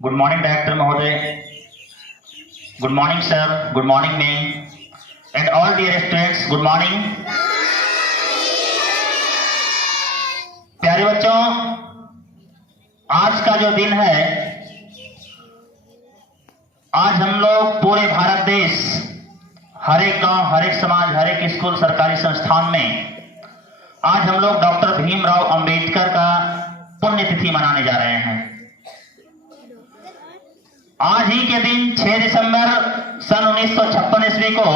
Good morning, Director Mahoday. Good morning, sir. Good morning, ma'am. And all dear students, good morning. प्यारे बच्चों, आज का जो दिन है, आज हम लोग पूरे भारत देश, हर एक गांव, हर एक समाज, हर एक स्कूल, सरकारी संस्थान में आज हम लोग डॉक्टर भीमराव अंबेडकर का पुण्यतिथि मनाने जा रहे हैं। आज ही के दिन 6 दिसंबर सन 1956 ईस्वी को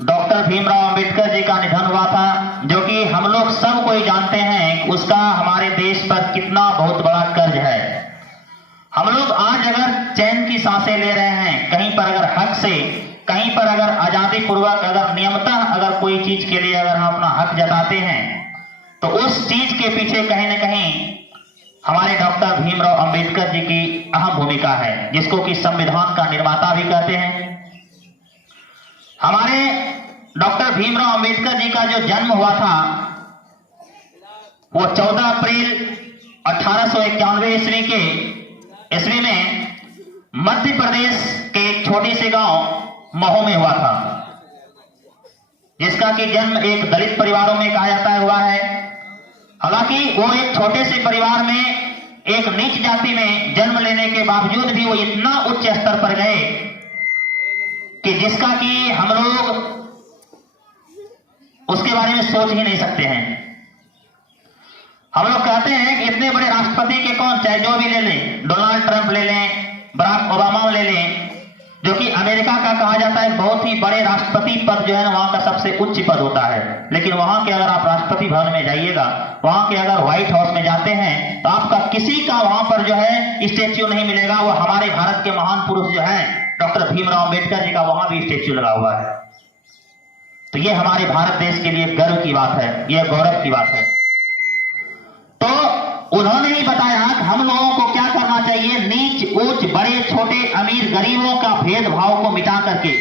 डॉक्टर भीमराव अंबेडकर जी का निधन हुआ था, जो कि हम लोग सब कोई जानते हैं कि उसका हमारे देश पर कितना बहुत बड़ा कर्ज है। हम लोग आज अगर चैन की सांसें ले रहे हैं, कहीं पर अगर हक से, कहीं पर अगर आजादी पूर्वक, अगर नियमतः अगर कोई चीज के लिए अगर हम अपना हक जताते हैं, तो उस चीज के पीछे कहीं न कहीं हमारे डॉक्टर भीमराव अंबेडकर जी की अहम भूमिका है, जिसको कि संविधान का निर्माता भी कहते हैं। हमारे डॉक्टर भीमराव अंबेडकर जी का जो जन्म हुआ था वो 14 अप्रैल 1891 ईस्वी में मध्य प्रदेश के एक छोटे से गांव महू में हुआ था, जिसका कि जन्म एक दलित परिवारों में कहा जाता है हुआ है। हालांकि वो एक छोटे से परिवार में एक नीच जाति में जन्म लेने के बावजूद भी वो इतना उच्च स्तर पर गए कि जिसका कि हम लोग उसके बारे में सोच ही नहीं सकते हैं। हम लोग कहते हैं कि इतने बड़े राष्ट्रपति के कौन, चाहे जो भी ले लें, डोनाल्ड ट्रंप ले लें, बराक ओबामा ले लें, जो कि अमेरिका का कहा जाता है बहुत ही बड़े राष्ट्रपति पद जो है ना वहां का सबसे उच्च पद होता है। लेकिन वहां के अगर आप राष्ट्रपति भवन में जाइएगा, वहां के अगर व्हाइट हाउस में जाते हैं, तो आपका किसी का वहां पर जो है स्टेच्यू नहीं मिलेगा। वो हमारे भारत के महान पुरुष जो है डॉक्टर भीमराव अंबेडकर जी का वहां भी स्टेच्यू लगा हुआ है। तो ये हमारे भारत देश के लिए गर्व की बात है, यह गौरव की बात है। तो उन्होंने ही बताया कि हम लोगों को क्या करना चाहिए, नीच ऊंच, बड़े छोटे, अमीर गरीबों का भेदभाव को मिटा करके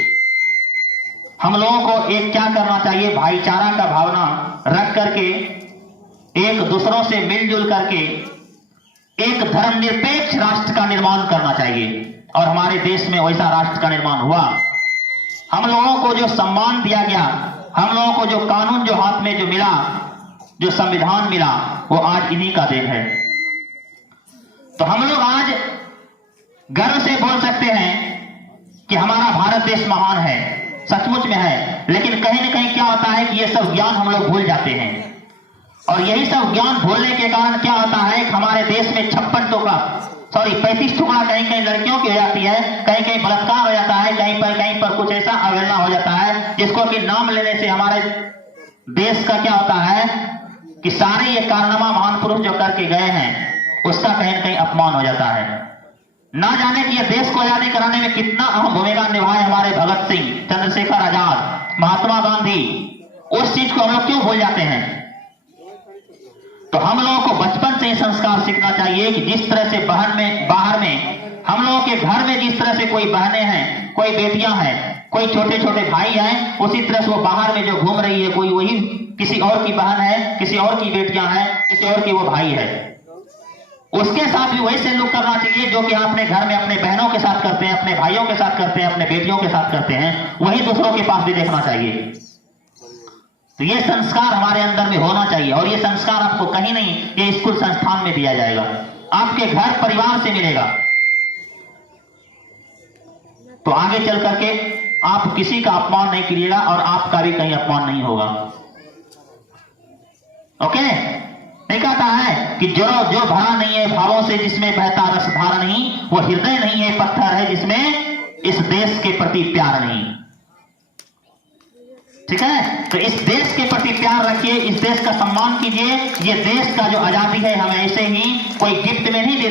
हम लोगों को एक क्या करना चाहिए, भाईचारा का भावना रख करके, एक दूसरों से मिलजुल करके एक धर्मनिरपेक्ष राष्ट्र का निर्माण करना चाहिए। और हमारे देश में वैसा राष्ट्र का निर्माण हुआ। हम लोगों को जो सम्मान दिया गया, हम लोगों को जो कानून जो हाथ में जो मिला, जो संविधान मिला, वो आज इन्हीं का देन है। तो हम लोग आज गर्व से बोल सकते हैं कि हमारा भारत देश महान है, सचमुच में है। लेकिन कहीं न कहीं क्या होता है कि ये सब ज्ञान हम लोग भूल जाते हैं, और यही सब ज्ञान भूलने के कारण क्या होता है कि हमारे देश में 35 टुकड़ा कहीं कहीं लड़कियों की हो जाती है, कहीं कहीं बलात्कार हो जाता है, कहीं पर कुछ ऐसा अवहेलना हो जाता है, जिसको कि नाम लेने से हमारे देश का क्या होता है कि सारे ये कारनामा महान पुरुष जो करके गए हैं उसका कहीं न कहीं अपमान हो जाता है। ना जाने कि ये देश को आजादी कराने में कितना अहम भूमिका निभाए हमारे भगत सिंह, चंद्रशेखर आजाद, महात्मा गांधी, उस चीज को हम लोग क्यों भूल जाते हैं। तो हम लोगों को बचपन से ही संस्कार सीखना चाहिए कि जिस तरह से बाहर में हम लोगों के घर में जिस तरह से कोई बहनें हैं, कोई बेटियां हैं, कोई छोटे छोटे भाई हैं, उसी तरह से वो बाहर में जो घूम रही है, कोई वही किसी और की बहन है, किसी और की बेटियां हैं, किसी और की वो भाई है, उसके साथ भी वैसे लोग करना चाहिए जो कि अपने घर में अपने बहनों के साथ करते हैं, अपने भाइयों के साथ करते हैं, अपने बेटियों के साथ करते हैं, वही दूसरों के पास भी देखना चाहिए। तो ये संस्कार हमारे अंदर में होना चाहिए, और ये संस्कार आपको कहीं नहीं, ये स्कूल संस्थान में दिया जाएगा, आपके घर परिवार से मिलेगा। तो आगे चल करके आप किसी का अपमान नहीं करिएगा, और आपका भी कहीं अपमान नहीं होगा। ओके, नहीं कहता है कि जो भरा नहीं है भावों से, जिसमें बहता रसधार नहीं, वो हृदय नहीं है, पत्थर है, जिसमें इस देश के प्रति प्यार नहीं। ठीक है, तो इस देश के प्रति प्यार रखिए, इस देश का सम्मान कीजिए। ये देश का जो आजादी है हमें ऐसे ही कोई गिफ्ट में नहीं दे